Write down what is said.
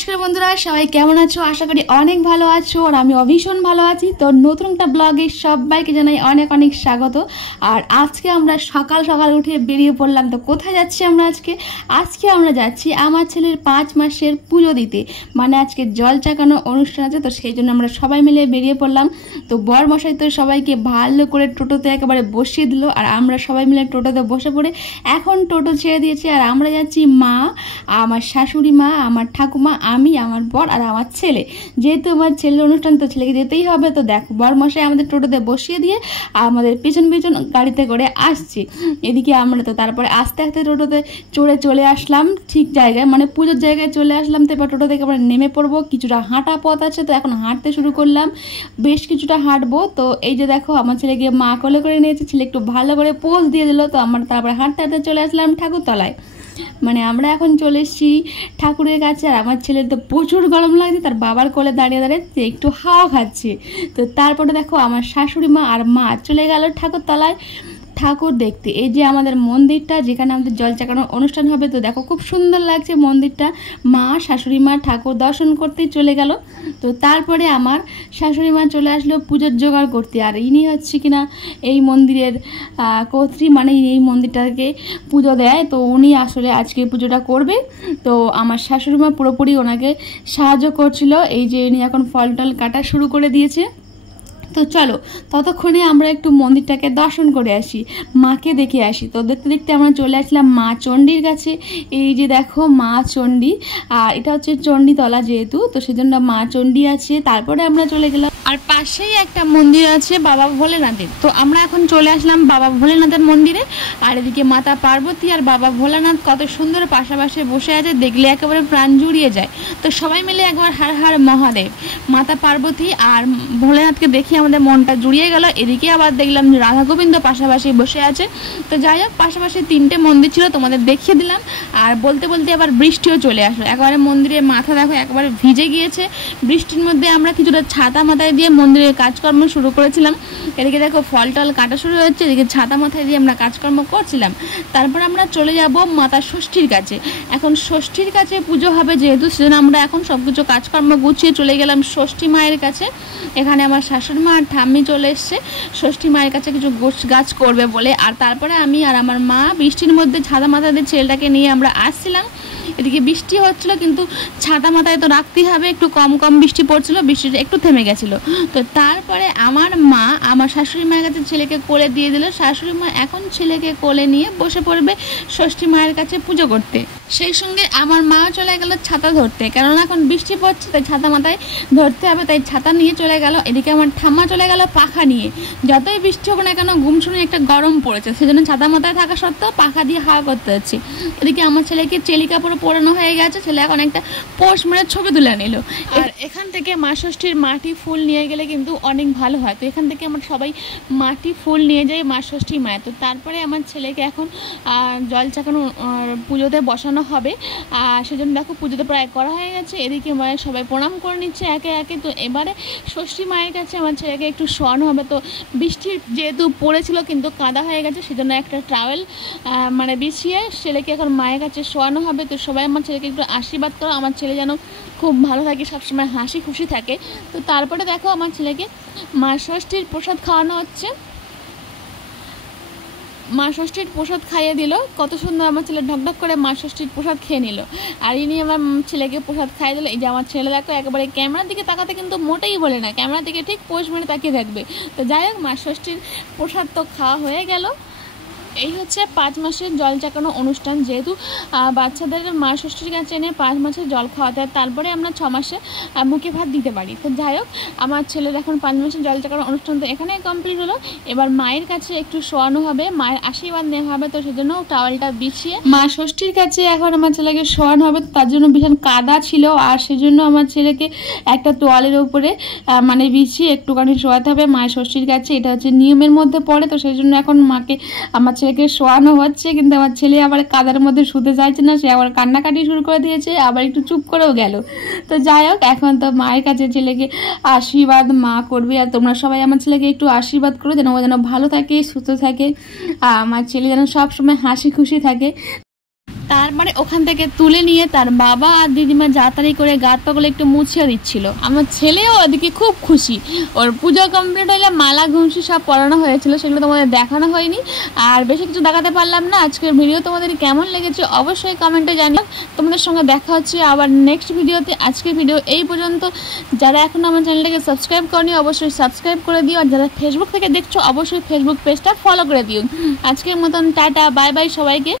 নমস্কার বন্ধুরা, সবাই কেমন আছো? আশা করি অনেক ভালো আছো আর আমিও ভীষণ ভালো আছি। তো নতুন একটা ব্লগে সবাইকে জানাই অনেক অনেক স্বাগত। আর আজকে আমরা সকাল সকাল উঠে বেরিয়ে পড়লাম। তো কোথায় যাচ্ছি আমরা আজকে আমরা যাচ্ছি আমার ছেলের 5 মাসের পুজো দিতে। মানে আজকে জল চাকানো অনুষ্ঠান আছে, তো সেই জন্য আমরা সবাই মিলে বেরিয়ে পড়লাম। তো বর মশাই তো সবাইকে ভালো করে টোটোতে একেবারে বসিয়ে দিল, আর আমরা সবাই মিলে টোটোতে বসে পড়ে এখন টোটো ছেড়ে দিয়েছি। আর আমরা যাচ্ছি মা, আমার শাশুড়ি মা, আমার ঠাকুমা, আমি, আমার বর আর আমার ছেলে। যেহেতু আমার ছেলের অনুষ্ঠান, তো ছেলেকে যেতেই হবে। তো দেখো বর মশাই আমাদের টোটোতে বসিয়ে দিয়ে আমাদের পিছন পিছন গাড়িতে করে আসছি। এদিকে আমরা তো তারপরে আস্তে আস্তে টোটোতে চড়ে চলে আসলাম ঠিক জায়গায়, মানে পুজোর জায়গায় চলে আসলাম। তো এবার টোটো থেকে আমরা নেমে পড়বো। কিছুটা হাঁটা পথ আছে, তো এখন হাঁটতে শুরু করলাম। বেশ কিছুটা হাঁটবো। তো এই যে দেখো আমার ছেলেকে মা কোলে করে নিয়েছে, ছেলে একটু ভালো করে পোজ দিয়ে দিল। তো আমরা তারপরে হাঁটতে হাঁটতে চলে আসলাম ঠাকুরতলায়। মানে আমরা এখন চলে এসেছি ঠাকুরের কাছে। আর আমার ছেলের তো প্রচুর গরম লাগছে, তার বাবার কোলে দাঁড়িয়ে দাঁড়িয়ে একটু হাওয়া খাচ্ছে। তো তারপরে দেখো আমার শাশুড়ি মা আর মা চলে গেল ঠাকুরতলায় ঠাকুর দেখতে। এই যে আমাদের মন্দিরটা, যেখানে আমাদের জল চাকানোর অনুষ্ঠান হবে। তো দেখো খুব সুন্দর লাগছে মন্দিরটা। মা শাশুড়ি মা ঠাকুর দর্শন করতেই চলে গেল। তো তারপরে আমার শাশুড়ি মা চলে আসলো পুজোর জোগাড় করতে। আর ইনি হচ্ছে কিনা এই মন্দিরের কর্ত্রী, মানে এই মন্দিরটাকে পুজো দেয়। তো উনি আসলে আজকে পুজোটা করবে। তো আমার শাশুড়ি মা পুরোপুরি ওনাকে সাহায্য করছিল। এই যে উনি এখন ফল টল কাটা শুরু করে দিয়েছে। তো চলো ততক্ষণে আমরা একটু মন্দিরটাকে দর্শন করে আসি, মাকে দেখে আসি। তো দেখতে দেখতে আমরা চলে আসলাম মা চণ্ডীর কাছে। এই যে দেখো মা চণ্ডী, আর এটা হচ্ছে চণ্ডীতলা যেহেতু, তো সেজন্য মা চণ্ডী আছে। তারপরে আমরা চলে গেলাম, আর পাশেই একটা মন্দির আছে বাবা ভোলেনাথের। তো আমরা এখন চলে আসলাম বাবা ভোলেনাথের মন্দিরে। আর এদিকে মাতা পার্বতী আর বাবা ভোলানাথ কত সুন্দর পাশাপাশি বসে আছে, দেখলে একেবারে প্রাণ জুড়িয়ে যায়। তো সবাই মিলে একবার হার হার মহাদেব। মাতা পার্বতী আর ভোলেনাথকে দেখি আমাদের মনটা জুড়িয়ে গেল। এদিকে আবার দেখলাম যে রাধা গোবিন্দ পাশাপাশি বসে আছে। তো যাই হোক, পাশাপাশি 3টে মন্দির ছিল, তোমাদের দেখিয়ে দিলাম। আর বলতে বলতে আবার বৃষ্টিও চলে আসলো। একেবারে মন্দিরের মাথা দেখো একেবারে ভিজে গিয়েছে বৃষ্টির মধ্যে। আমরা কিছুটা ছাতা মাথায় দিয়ে মন্দিরের কাজকর্ম শুরু করেছিলাম। এদিকে দেখো ফল টল কাটা শুরু হচ্ছে, এদিকে ছাতা মাথায় দিয়ে আমরা কাজকর্ম করছিলাম। তারপর আমরা চলে যাব মাতা ষষ্ঠীর কাছে। এখন ষষ্ঠীর কাছে পুজো হবে যেহেতু, সেজন্য আমরা এখন সব কিছু কাজকর্ম গুছিয়ে চলে গেলাম ষষ্ঠী মায়ের কাছে। এখানে আমার শাশুড়ি মা আর ঠাম্মি চলে এসছে ষষ্ঠী মায়ের কাছে কিছু গোছ গাছ করবে বলে। আর তারপরে আমি আর আমার মা বৃষ্টির মধ্যে ছাতা মাথায় দিয়ে ছেলেটাকে নিয়ে আমরা আসছিলাম। এদিকে বৃষ্টি হচ্ছিল, কিন্তু ছাতা মাথায় তো রাখতেই হবে। একটু কম কম বৃষ্টি পড়ছিল, বৃষ্টিটা একটু থেমে গেছিলো। তো তারপরে আমার মা আমার শাশুড়ি মায়ের কাছে ছেলেকে কোলে দিয়ে দিল। শাশুড়ি মা এখন ছেলেকে কোলে নিয়ে বসে পড়বে ষষ্ঠী মায়ের কাছে পুজো করতে। সেই সঙ্গে আমার মা চলে গেল ছাতা ধরতে, কেননা এখন বৃষ্টি পড়ছে, তাই ছাতা মাথায় ধরতে হবে, তাই ছাতা নিয়ে চলে গেল। এদিকে আমার ঠাম্মা চলে গেল পাখা নিয়ে। যতই বৃষ্টি হোক না কেন, গুমসুনি একটা গরম পড়েছে, সেজন্য ছাতা মাথায় থাকা সত্ত্বেও পাখা দিয়ে হাওয়া করতে হচ্ছে। এদিকে আমার ছেলেকে চেলি কাপড় পরানো হয়ে গেছে, ছেলে এখন একটা পোষ মেরে ছবি তুলে নিল। আর এখান থেকে মা ষষ্ঠীর মাটি ফুল নিয়ে গেলে কিন্তু অনেক ভালো হয়। তো এখান থেকে আমরা সবাই মাটি ফুল নিয়ে যাই মা ষষ্ঠী মায়ের। তো তারপরে আমার ছেলেকে এখন জল চাকানো পুজোতে বসানো হবে। সেজন্য দেখো পুজোতে প্রায় করা হয়ে গেছে। এদিকে মায়ের সবাই প্রণাম করে নিচ্ছে একে একে। তো এবারে ষষ্ঠী মায়ের কাছে আমার ছেলেকে একটু শোয়ানো হবে। তো বৃষ্টি যেহেতু পড়েছিল কিন্তু কাদা হয়ে গেছে, সেজন্য একটা ট্রাভেল মানে বিছিয়ে ছেলেকে এখন মায়ের কাছে শোয়ানো হবে। তো সবাই আমার ছেলেকে একটু আশীর্বাদ করো, আমার ছেলে যেন খুব ভালো থাকে, সবসময় হাসি খুশি থাকে। তো তারপরে দেখো আমার ছেলেকে মা ষষ্ঠীর প্রসাদ খাওয়ানো হচ্ছে। মা ষষ্ঠীর প্রসাদ খাইয়ে দিল, কত সুন্দর আমার ছেলে ঢকঢক করে মা ষষ্ঠীর প্রসাদ খেয়ে নিল। আর ইনি আমার ছেলেকে প্রসাদ খাইয়ে দিল। এই যে আমার ছেলে দেখো একেবারে ক্যামেরার দিকে তাকাতে কিন্তু মোটেই বলে না, ক্যামেরার দিকে ঠিক পোজ মেরে তাকিয়ে থাকবে। তো যাই হোক, মা ষষ্ঠীর প্রসাদ তো খাওয়া হয়ে গেল। এই হচ্ছে 5 মাসের জল চাকানো অনুষ্ঠান। যেহেতু বাচ্চাদের মা ষষ্ঠীর কাছে এনে 5 মাসের জল খাওয়াতে হয়, তারপরে আমরা 6 মাসে মুখে ভাত দিতে পারি। তো যাই হোক, আমার ছেলের এখন 5 মাসের জল চাকানো অনুষ্ঠান তো এখানে কমপ্লিট হলো। এবার মায়ের কাছে একটু শোয়ানো হবে, মায়ের আশীর্বাদ নেওয়া হবে। তো সেজন্য টাওয়ালটা বিছিয়ে মা ষষ্ঠীর কাছে এখন আমার ছেলেকে শোয়ানো হবে। তার জন্য ভীষণ কাদা ছিল, আর সেজন্য আমার ছেলেকে একটা তোয়ালের উপরে মানে বিছিয়ে একটুখানি শোয়াতে হবে মায়ের ষষ্ঠীর কাছে। এটা হচ্ছে নিয়মের মধ্যে পড়ে। তো সেই জন্য এখন মাকে আমার ছেলেকে শোয়ানো হচ্ছে, কিন্তু আমার ছেলে আবার কাদার মধ্যে শুতে চাইছে না, সে আবার কান্নাকাটি শুরু করে দিয়েছে, আবার একটু চুপ করেও গেল। তো যাই হোক, এখন তো মায়ের কাছে ছেলেকে আশীর্বাদ মা করবে। আর তোমরা সবাই আমার ছেলেকে একটু আশীর্বাদ করো, যেন ও যেন ভালো থাকে, সুস্থ থাকে, আমার ছেলে যেন সব সময় হাসি খুশি থাকে। তারপরে ওখান থেকে তুলে নিয়ে তার বাবা আর দিদিমা যাতারি করে গাত পাগুলো একটু মুছিয়ে দিচ্ছিল। আমার ছেলেও ওদিকে খুব খুশি, ওর পুজো কমপ্লিট হলে মালা ঘুমসি সব পরানো হয়েছিল, সেগুলো তোমাদের দেখানো হয়নি আর বেশি কিছু দেখাতে পারলাম না। আজকের ভিডিও তোমাদের কেমন লেগেছে অবশ্যই কমেন্টে জানিও। তোমাদের সঙ্গে দেখা হচ্ছে আবার নেক্সট ভিডিওতে। আজকের ভিডিও এই পর্যন্ত। যারা এখন আমার চ্যানেলটাকে সাবস্ক্রাইব করনি অবশ্যই সাবস্ক্রাইব করে দিও, আর যারা ফেসবুক থেকে দেখছো অবশ্যই ফেসবুক পেজটা ফলো করে দিও। আজকের মতন টাটা, বাই বাই সবাইকে।